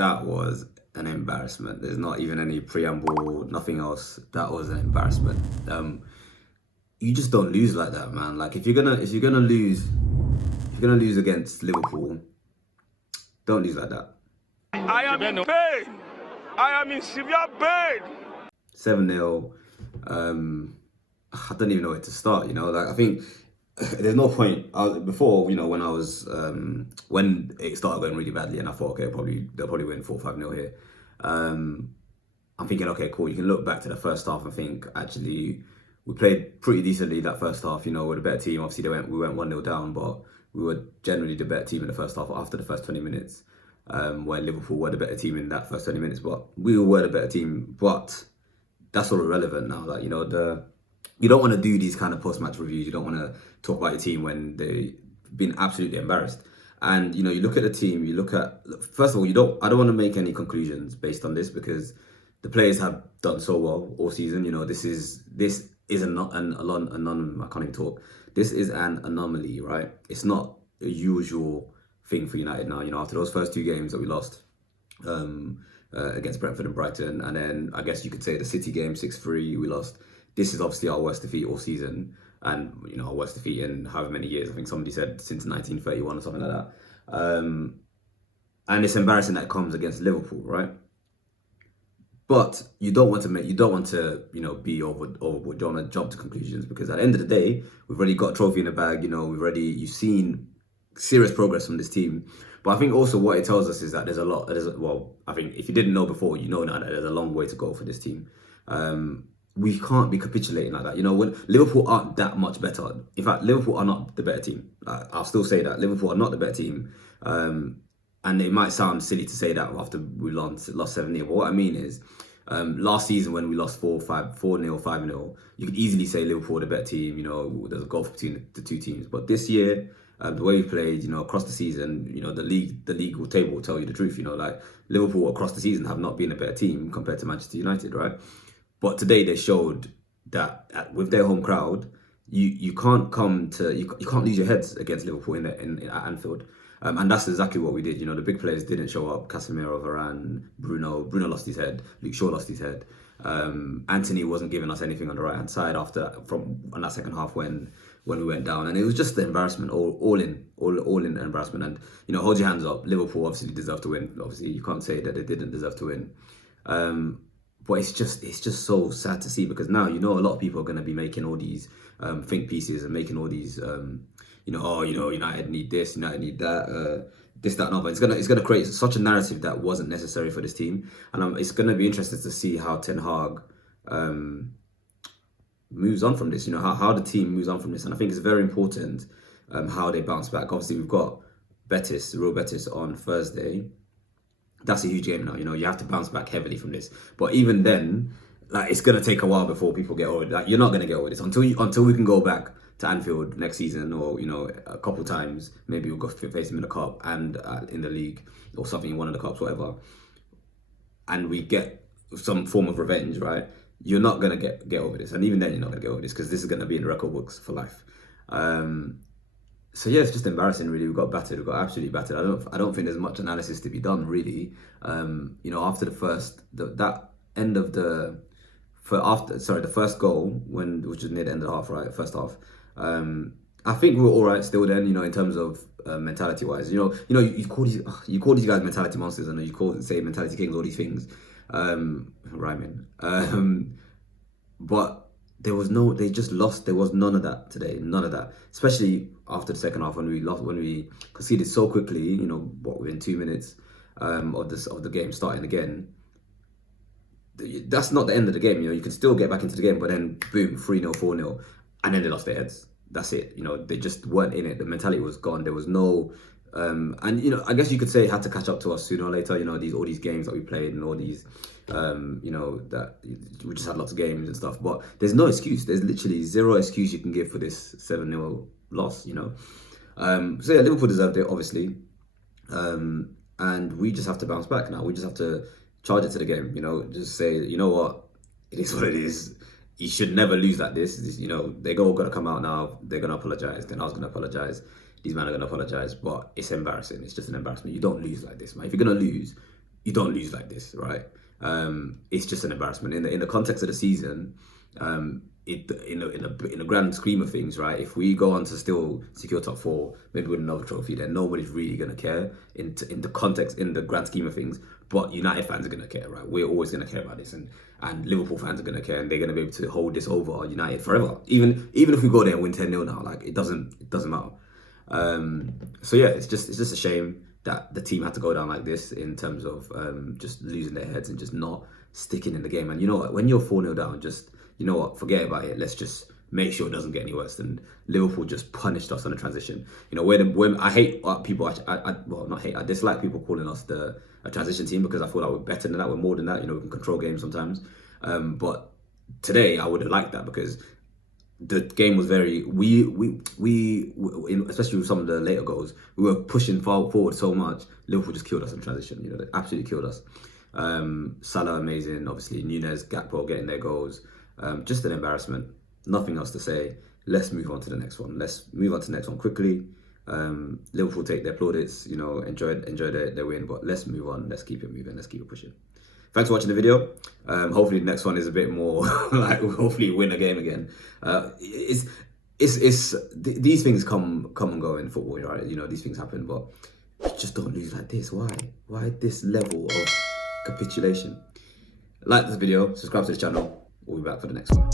That was an embarrassment. There's not even any preamble, nothing else. That was an embarrassment. You just don't lose like that, man. Like if you're gonna lose against Liverpool, don't lose like that. I am in pain. I am in severe pain. 7-0. I don't even know where to start. You know, like I think there's no point. Before, you know, when I was when it started going really badly, and I thought, okay, they'll probably win 4-5-0 here. I'm thinking, okay, cool. You can look back to the first half and think, actually, we played pretty decently that first half. You know, we're the better team. Obviously, we went 1-0 down, but we were generally the better team in the first half after the first 20 minutes. Where Liverpool were the better team in that first 20 minutes, but we were the better team. But that's all irrelevant now. Like, you know, you don't want to do these kind of post-match reviews. You don't want to talk about your team when they've been absolutely embarrassed. And, you know, you look at the team, you look at, first of all, I don't want to make any conclusions based on this because the players have done so well all season. You know, this is an anomaly. I can't even talk. This is an anomaly, right? It's not a usual thing for United now. You know, after those first two games that we lost against Brentford and Brighton, and then I guess you could say the City game 6-3 we lost. This is obviously our worst defeat all season, and you know, our worst defeat in however many years. I think somebody said since 1931 or something like that. And it's embarrassing that it comes against Liverpool, right? But you don't want to you know, be overboard. You don't want to jump to conclusions because at the end of the day, we've already got a trophy in the bag. You know, you've seen serious progress from this team. But I think also what it tells us is that I think if you didn't know before, you know now that there's a long way to go for this team. We can't be capitulating like that. You know, when Liverpool aren't that much better. In fact, Liverpool are not the better team. I'll still say that. Liverpool are not the better team. And it might sound silly to say that after we lost 7-0. But what I mean is, last season when we lost 4-0, 5-0, you could easily say Liverpool are the better team. You know, there's a gulf between the two teams. But this year, the way we played, you know, across the season, you know, the league table will tell you the truth. You know, like Liverpool across the season have not been a better team compared to Manchester United, right? But today they showed that with their home crowd, you can't lose your heads against Liverpool at Anfield. And that's exactly what we did. You know, the big players didn't show up. Casemiro, Varane, Bruno lost his head. Luke Shaw lost his head. Anthony wasn't giving us anything on the right hand side on that second half when we went down, and it was just the embarrassment, all in embarrassment. And you know, hold your hands up. Liverpool obviously deserved to win. Obviously, you can't say that they didn't deserve to win. But it's just so sad to see because now, you know, a lot of people are going to be making all these think pieces and making all these you know, oh, you know, United need this, United need that, this, that, and other. It's gonna create such a narrative that wasn't necessary for this team, and it's gonna be interesting to see how Ten Hag moves on from this. You know, how the team moves on from this, and I think it's very important how they bounce back. Obviously, we've got Real Betis on Thursday. That's a huge game now. You know, you have to bounce back heavily from this. But even then, like, it's gonna take a while before people get over it. Like, you're not gonna get over this until we can go back to Anfield next season, or you know, a couple times. Maybe we'll go face them in the cup and in the league or something, one of the cups, whatever. And we get some form of revenge, right? You're not gonna get over this, and even then, you're not gonna get over this because this is gonna be in the record books for life. So yeah, it's just embarrassing, really. We got battered. We got absolutely battered. I don't think there's much analysis to be done, really. You know, after the first goal, which was near the end of the half, right? First half. I think we were all right still then. You know, in terms of mentality wise. You know, you call these guys mentality monsters, and you say mentality kings, all these things. Rhyming. But there was they just lost. There was none of that today. None of that. Especially after the second half when we conceded so quickly. You know, within 2 minutes of the game starting again. That's not the end of the game. You know, you can still get back into the game, but then boom, 3-0, 4-0, and then they lost their heads. That's it. You know, they just weren't in it. The mentality was gone. There was no. And you know, I guess you could say it had to catch up to us sooner or later. You know, all these games that we played and all these, you know, that we just had lots of games and stuff. But there's no excuse. There's literally zero excuse you can give for this 7-0 loss. You know, so yeah, Liverpool deserved it, obviously, and we just have to bounce back now. We just have to charge it to the game. You know, just say, you know what, it is what it is. You should never lose like this. You know, they're all gonna come out now. They're gonna apologize. Then I was gonna apologize. These men are going to apologise, but it's embarrassing. It's just an embarrassment. You don't lose like this, man. If you're going to lose, you don't lose like this, right? It's just an embarrassment in the context of the season. In the grand scheme of things, right? If we go on to still secure top four, maybe win another trophy, then nobody's really gonna care in the context, in the grand scheme of things. But United fans are gonna care, right? We're always gonna care about this, and Liverpool fans are gonna care, and they're gonna be able to hold this over United forever. Even if we go there and win 10-0 now, like it doesn't matter. So yeah, it's just a shame that the team had to go down like this in terms of just losing their heads and just not sticking in the game. And you know what? When you're 4-0 down, just, you know what? Forget about it. Let's just make sure it doesn't get any worse. And Liverpool just punished us on the transition. You know, when I hate people, well, not hate, I dislike people calling us a transition team, because I feel like we're better than that. We're more than that. You know, we can control games sometimes. But today I would have liked that, because the game was very, especially with some of the later goals, we were pushing forward so much. Liverpool just killed us in transition. You know, they absolutely killed us. Salah amazing, obviously Nunez, Gakpo getting their goals. Just an embarrassment. Nothing else to say. Let's move on to the next one. Let's move on to the next one quickly. Liverpool take their plaudits. You know, enjoy their win, but let's move on. Let's keep it moving. Let's keep it pushing. Thanks for watching the video. Hopefully the next one is a bit more like, hopefully win a game again. These things come and go in football, right? You know, these things happen, but just don't lose like this. Why this level of capitulation? Like this video, subscribe to the channel. We'll be back for the next one.